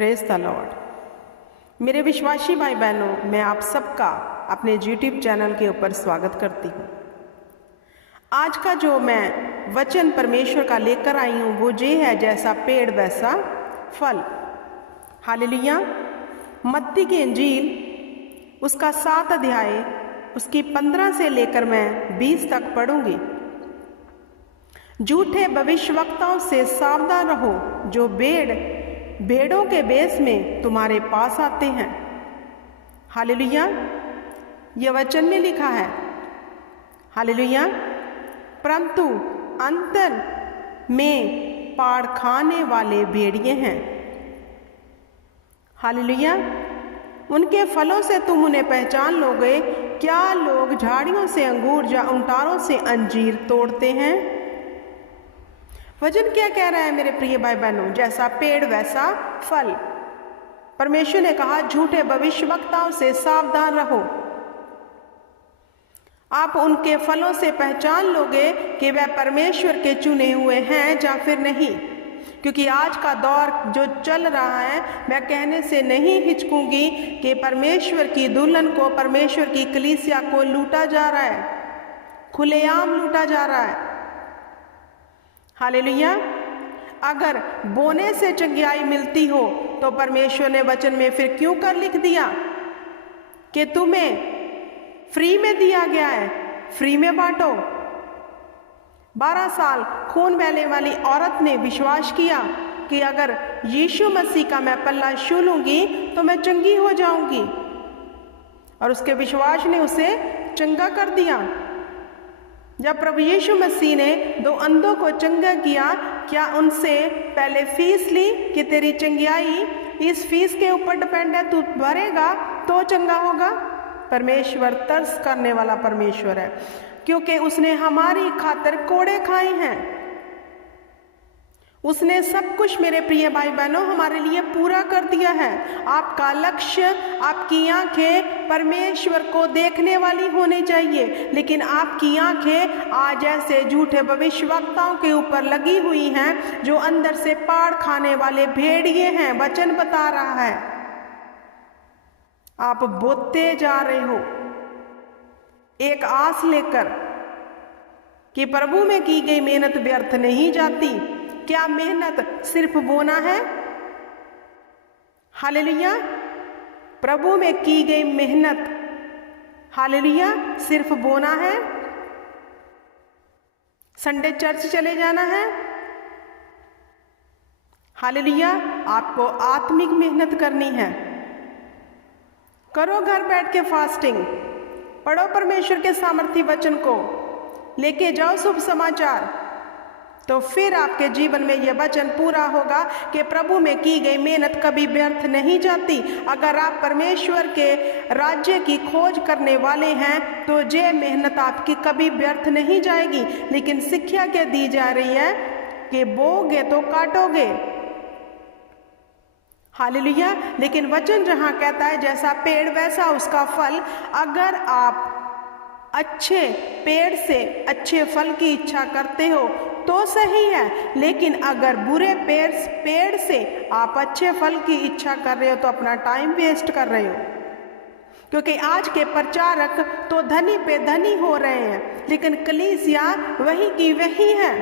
Praise the Lord. मेरे विश्वासी भाई बहनों, मैं आप सबका अपने YouTube चैनल के ऊपर स्वागत करती हूँ। आज का जो मैं वचन परमेश्वर का लेकर आई हूँ वो ये है, जैसा पेड़ वैसा फल। हालेलुया। मत्ती की इंजील उसका 7 अध्याय उसकी 15 से लेकर मैं 20 तक पढ़ूंगी। झूठे भविष्यवक्ताओं से सावधान रहो, जो भेड़ों के बेस में तुम्हारे पास आते हैं। हालेलुया। यह वचन में लिखा है। हालेलुया। परंतु अंतर में पाड़ खाने वाले भेड़िए हैं। हालेलुया। उनके फलों से तुम उन्हें पहचान लोगे। क्या लोग झाड़ियों से अंगूर या उंटारों से अंजीर तोड़ते हैं? वचन क्या कह रहा है मेरे प्रिय भाई बहनों? जैसा पेड़ वैसा फल। परमेश्वर ने कहा झूठे भविष्यवक्ताओं से सावधान रहो। आप उनके फलों से पहचान लोगे कि वह परमेश्वर के चुने हुए हैं या फिर नहीं। क्योंकि आज का दौर जो चल रहा है, मैं कहने से नहीं हिचकूंगी कि परमेश्वर की दुल्हन को, परमेश्वर की कलीसिया को लूटा जा रहा है, खुलेआम लूटा जा रहा है। हालेलुया। अगर बोने से चंगियाई मिलती हो तो परमेश्वर ने वचन में फिर क्यों कर लिख दिया कि तुम्हें फ्री में दिया गया है, फ्री में बांटो। 12 साल खून बहने वाली औरत ने विश्वास किया कि अगर यीशु मसीह का मैं पल्ला छू लूंगी तो मैं चंगी हो जाऊंगी, और उसके विश्वास ने उसे चंगा कर दिया। जब प्रभु यीशु मसीह ने 2 अंधों को चंगा किया, क्या उनसे पहले फीस ली कि तेरी चंगियाई इस फीस के ऊपर डिपेंड है, तू भरेगा तो चंगा होगा? परमेश्वर तरस करने वाला परमेश्वर है, क्योंकि उसने हमारी खातिर कोड़े खाए हैं। उसने सब कुछ मेरे प्रिय भाई बहनों हमारे लिए पूरा कर दिया है। आपका लक्ष्य, आपकी आंखें परमेश्वर को देखने वाली होनी चाहिए, लेकिन आपकी आंखें आज ऐसे झूठे भविष्यवक्ताओं के ऊपर लगी हुई हैं जो अंदर से पाड़ खाने वाले भेड़िए हैं। वचन बता रहा है आप बोते जा रहे हो एक आस लेकर कि प्रभु में की गई मेहनत व्यर्थ नहीं जाती। क्या मेहनत सिर्फ बोना है? हालेलुया। प्रभु में की गई मेहनत, हालेलुया, सिर्फ बोना है? संडे चर्च चले जाना है? हालेलुया। आपको आत्मिक मेहनत करनी है। करो घर बैठ के फास्टिंग, पढ़ो परमेश्वर के सामर्थी वचन को, लेके जाओ शुभ समाचार, तो फिर आपके जीवन में यह वचन पूरा होगा कि प्रभु में की गई मेहनत कभी व्यर्थ नहीं जाती। अगर आप परमेश्वर के राज्य की खोज करने वाले हैं तो ये मेहनत आपकी कभी व्यर्थ नहीं जाएगी। लेकिन शिक्षा क्या दी जा रही है कि बोओगे तो काटोगे। हालेलुया। लेकिन वचन जहां कहता है जैसा पेड़ वैसा उसका फल, अगर आप अच्छे पेड़ से अच्छे फल की इच्छा करते हो तो सही है, लेकिन अगर बुरे पेड़ से आप अच्छे फल की इच्छा कर रहे हो तो अपना टाइम वेस्ट कर रहे हो। क्योंकि आज के प्रचारक तो धनी पे धनी हो रहे हैं, लेकिन कलीसिया वही की वही है।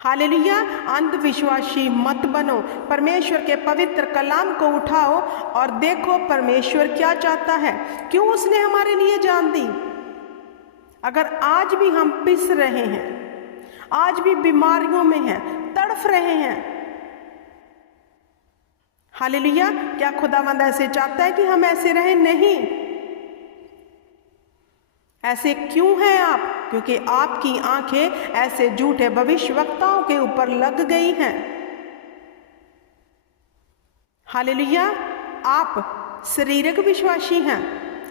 हालेलुया। अंधविश्वासी मत बनो, परमेश्वर के पवित्र कलाम को उठाओ और देखो परमेश्वर क्या चाहता है, क्यों उसने हमारे लिए जान दी। अगर आज भी हम पिस रहे हैं, आज भी बीमारियों में हैं, तड़फ रहे हैं, हालेलुया, क्या खुदावंद ऐसे चाहता है कि हम ऐसे रहें? नहीं। ऐसे क्यों हैं आप? क्योंकि आपकी आंखें ऐसे झूठे भविष्यवक्ताओं के ऊपर लग गई हैं। हालेलुया। आप शारीरिक विश्वासी हैं,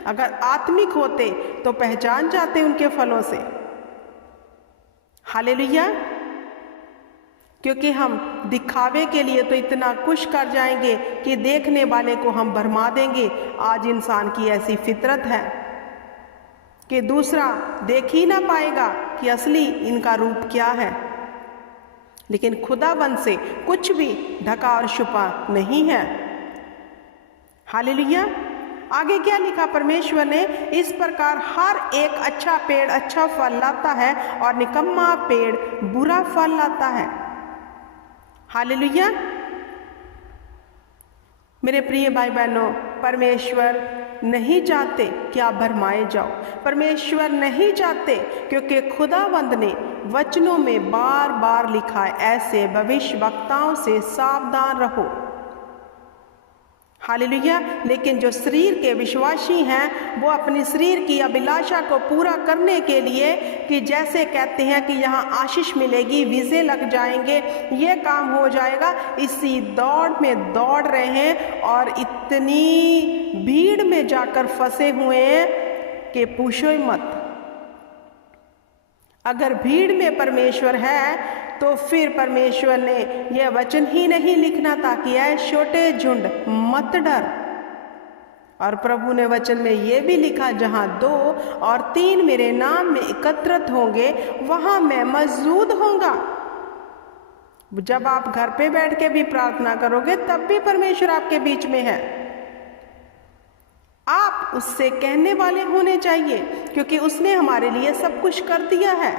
अगर आत्मिक होते तो पहचान जाते उनके फलों से। हालेलुया। क्योंकि हम दिखावे के लिए तो इतना कुछ कर जाएंगे कि देखने वाले को हम भरमा देंगे। आज इंसान की ऐसी फितरत है कि दूसरा देख ही ना पाएगा कि असली इनका रूप क्या है। लेकिन खुदाबंद से कुछ भी ढका और छुपा नहीं है। हालेलुया। आगे क्या लिखा परमेश्वर ने, इस प्रकार हर एक अच्छा पेड़ अच्छा फल लाता है और निकम्मा पेड़ बुरा फल लाता है। हालेलुया। मेरे प्रिय भाई बहनों, परमेश्वर नहीं चाहते कि आप भरमाए जाओ। परमेश्वर नहीं चाहते, क्योंकि खुदावंद ने वचनों में बार बार लिखा है, ऐसे भविष्यवक्ताओं से सावधान रहो। हालेलुया। लेकिन जो शरीर के विश्वासी हैं, वो अपनी शरीर की अभिलाषा को पूरा करने के लिए, कि जैसे कहते हैं कि यहाँ आशीष मिलेगी, वीज़े लग जाएंगे, ये काम हो जाएगा, इसी दौड़ में दौड़ रहे हैं और इतनी भीड़ में जाकर फंसे हुए हैं कि पूछो ही मत। अगर भीड़ में परमेश्वर है तो फिर परमेश्वर ने यह वचन ही नहीं लिखना था कि ऐ छोटे झुंड मत डर। और प्रभु ने वचन में यह भी लिखा, जहां 2 और 3 मेरे नाम में एकत्रित होंगे, वहां मैं मौजूद होऊंगा। जब आप घर पे बैठ के भी प्रार्थना करोगे तब भी परमेश्वर आपके बीच में है। आप उससे कहने वाले होने चाहिए, क्योंकि उसने हमारे लिए सब कुछ कर दिया है।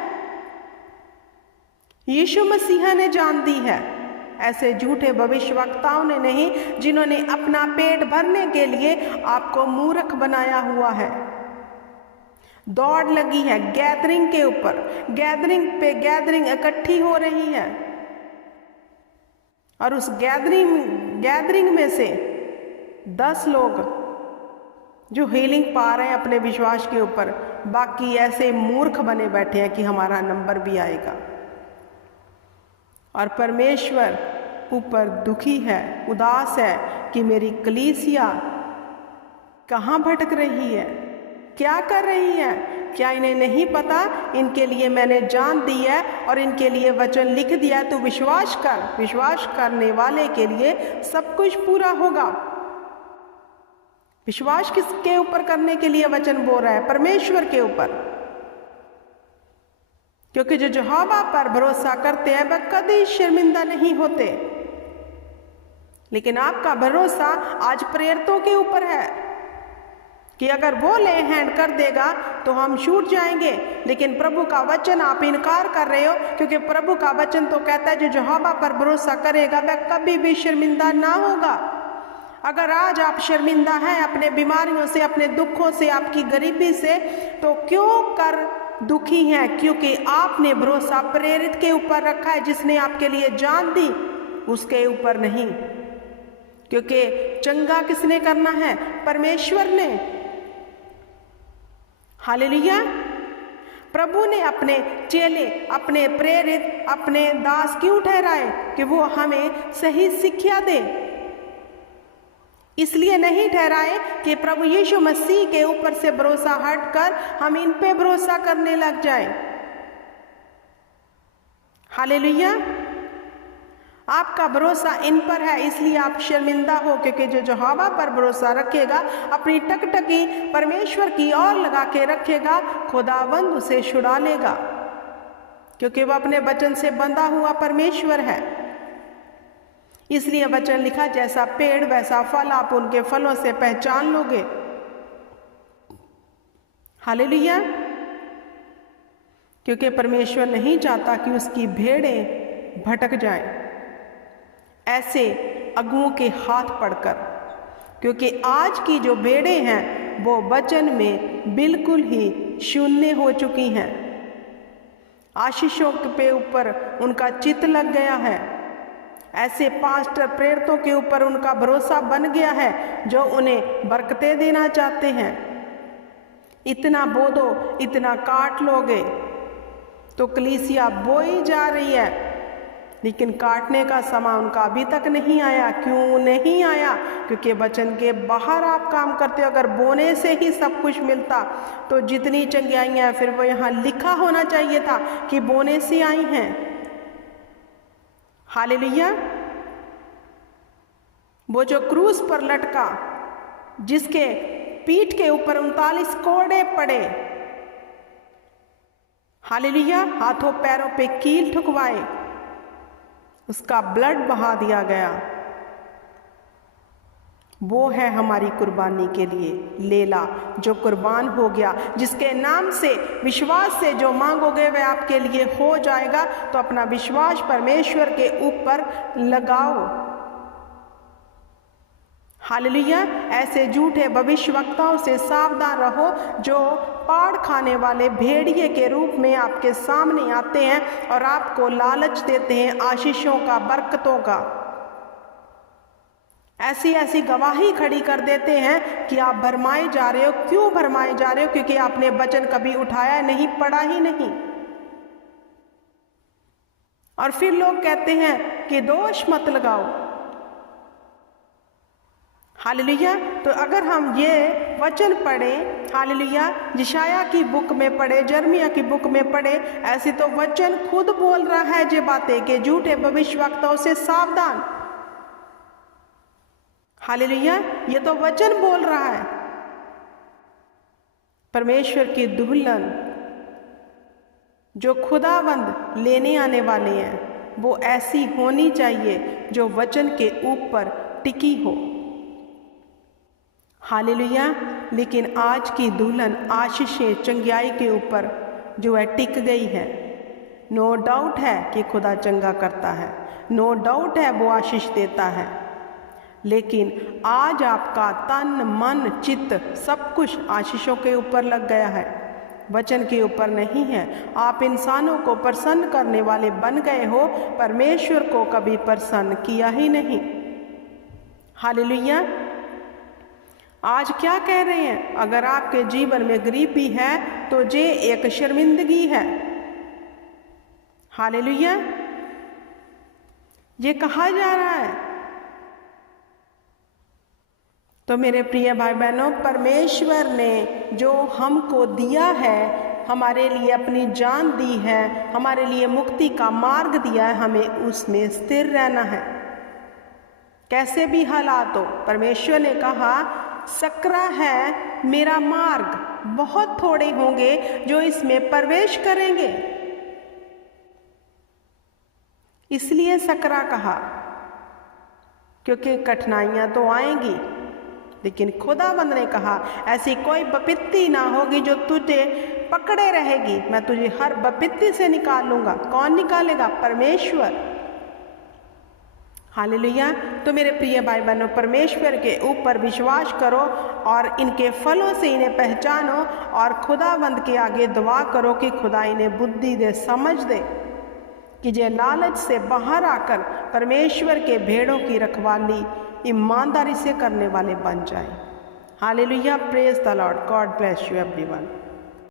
यीशु मसीहा ने जान दी है, ऐसे झूठे भविष्यवक्ताओं ने नहीं, जिन्होंने अपना पेट भरने के लिए आपको मूर्ख बनाया हुआ है। दौड़ लगी है गैदरिंग के ऊपर, गैदरिंग पे गैदरिंग इकट्ठी हो रही है, और उस गैदरिंग में से 10 लोग जो हीलिंग पा रहे हैं अपने विश्वास के ऊपर, बाकी ऐसे मूर्ख बने बैठे हैं कि हमारा नंबर भी आएगा। और परमेश्वर ऊपर दुखी है, उदास है कि मेरी कलीसिया कहाँ भटक रही है, क्या कर रही है। क्या इन्हें नहीं पता, इनके लिए मैंने जान दी है और इनके लिए वचन लिख दिया है। तो विश्वास कर, विश्वास करने वाले के लिए सब कुछ पूरा होगा। विश्वास किसके ऊपर करने के लिए वचन बोल रहा है? परमेश्वर के ऊपर। क्योंकि जो यहोवा पर भरोसा करते हैं वह कभी शर्मिंदा नहीं होते। लेकिन आपका भरोसा आज प्रेरितों के ऊपर है कि अगर वो ले हैंड कर देगा तो हम छूट जाएंगे। लेकिन प्रभु का वचन आप इनकार कर रहे हो, क्योंकि प्रभु का वचन तो कहता है जो यहोवा पर भरोसा करेगा वह कभी भी शर्मिंदा ना होगा। अगर आज आप शर्मिंदा हैं अपने बीमारियों से, अपने दुखों से, आपकी गरीबी से, तो क्यों कर दुखी हैं? क्योंकि आपने भरोसा प्रेरित के ऊपर रखा है, जिसने आपके लिए जान दी, उसके ऊपर नहीं। क्योंकि चंगा किसने करना है? परमेश्वर ने। हालेलुया। प्रभु ने अपने चेले, अपने प्रेरित, अपने दास क्यों ठहराए? कि वो हमें सही शिक्षा दे। इसलिए नहीं ठहराए कि प्रभु यीशु मसीह के ऊपर से भरोसा हटकर हम इन पे भरोसा करने लग जाए। हालेलुया। आपका भरोसा इन पर है, इसलिए आप शर्मिंदा हो। क्योंकि जो यहोवा पर भरोसा रखेगा, अपनी टकटकी परमेश्वर की ओर लगा के रखेगा, खुदावंद उसे छुड़ा लेगा, क्योंकि वह अपने वचन से बंधा हुआ परमेश्वर है। इसलिए वचन लिखा, जैसा पेड़ वैसा फल, आप उनके फलों से पहचान लोगे। हालेलुया। क्योंकि परमेश्वर नहीं चाहता कि उसकी भेड़ें भटक जाएं ऐसे अगुओं के हाथ पड़कर। क्योंकि आज की जो भेड़ें हैं वो वचन में बिल्कुल ही शून्य हो चुकी हैं। आशीषों के ऊपर उनका चित्त लग गया है। ऐसे पास्टर प्रेरितों के ऊपर उनका भरोसा बन गया है जो उन्हें बरकतें देना चाहते हैं। इतना बो दो, इतना काट लोगे, तो कलीसिया बोई जा रही है, लेकिन काटने का समय उनका अभी तक नहीं आया। क्यों नहीं आया? क्योंकि वचन के बाहर आप काम करते हो। अगर बोने से ही सब कुछ मिलता तो जितनी चंगाइयाँ हैं फिर वो यहाँ लिखा होना चाहिए था कि बोने से आई हैं। हालेलुया। वो जो क्रूस पर लटका, जिसके पीठ के ऊपर 39 कोड़े पड़े, हालेलुया, हाथों पैरों पे कील ठुकवाए, उसका ब्लड बहा दिया गया। वो है हमारी कुर्बानी के लिए लेला, जो कुर्बान हो गया, जिसके नाम से विश्वास से जो मांगोगे वह आपके लिए हो जाएगा। तो अपना विश्वास परमेश्वर के ऊपर लगाओ। हालेलुया। ऐसे झूठे भविष्यवक्ताओं से सावधान रहो जो पाड़ खाने वाले भेड़िए के रूप में आपके सामने आते हैं और आपको लालच देते हैं आशीषों का, बरकतों का। ऐसी ऐसी गवाही खड़ी कर देते हैं कि आप भरमाए जा रहे हो। क्यों भरमाए जा रहे हो? क्योंकि आपने वचन कभी उठाया नहीं, पढ़ा ही नहीं। और फिर लोग कहते हैं कि दोष मत लगाओ। हालेलुया। तो अगर हम ये वचन पढ़ें, हालेलुया, यशायाह की बुक में पढ़े, यिर्मयाह की बुक में पढ़े, ऐसी तो वचन खुद बोल रहा है ये बातें कि झूठे भविष्यवक्ताओं से सावधान। हालेलुया। ये तो वचन बोल रहा है। परमेश्वर की दुल्हन जो खुदावंद लेने आने वाले हैं वो ऐसी होनी चाहिए जो वचन के ऊपर टिकी हो। हालेलुया। लेकिन आज की दुल्हन आशीषें चंगाई के ऊपर जो है टिक गई है। नो डाउट है कि खुदा चंगा करता है, नो डाउट है वो आशीष देता है, लेकिन आज आपका तन मन चित्त सब कुछ आशीषों के ऊपर लग गया है, वचन के ऊपर नहीं है। आप इंसानों को प्रसन्न करने वाले बन गए हो, परमेश्वर को कभी प्रसन्न किया ही नहीं। हालेलुया। आज क्या कह रहे हैं? अगर आपके जीवन में गरीबी है तो ये एक शर्मिंदगी है। हालेलुया। ये कहा जा रहा है। तो मेरे प्रिय भाई बहनों, परमेश्वर ने जो हमको दिया है, हमारे लिए अपनी जान दी है, हमारे लिए मुक्ति का मार्ग दिया है, हमें उसमें स्थिर रहना है। कैसे भी हालात हो, परमेश्वर ने कहा सकरा है मेरा मार्ग, बहुत थोड़े होंगे जो इसमें प्रवेश करेंगे। इसलिए सकरा कहा, क्योंकि कठिनाइयां तो आएंगी, लेकिन खुदावंद ने कहा ऐसी कोई विपत्ति ना होगी जो तुझे पकड़े रहेगी, मैं तुझे हर विपत्ति से निकाल लूंगा। कौन निकालेगा? परमेश्वर। हालेलुया। तो मेरे प्रिय भाई बहनों, परमेश्वर के ऊपर विश्वास करो और इनके फलों से इन्हें पहचानो और खुदावंद के आगे दुआ करो कि खुदा इन्हें बुद्धि दे, समझ दे कि ये लालच से बाहर आकर परमेश्वर के भेड़ों की रखवाली ईमानदारी से करने वाले बन जाए। Hallelujah. Praise the Lord. God bless you everyone.